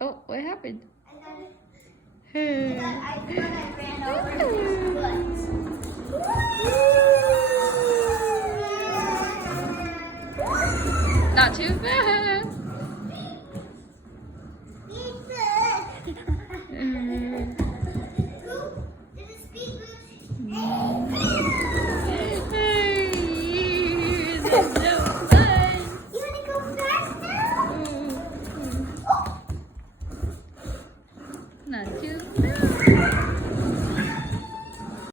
Oh, what happened? I ran over his foot. Not too bad.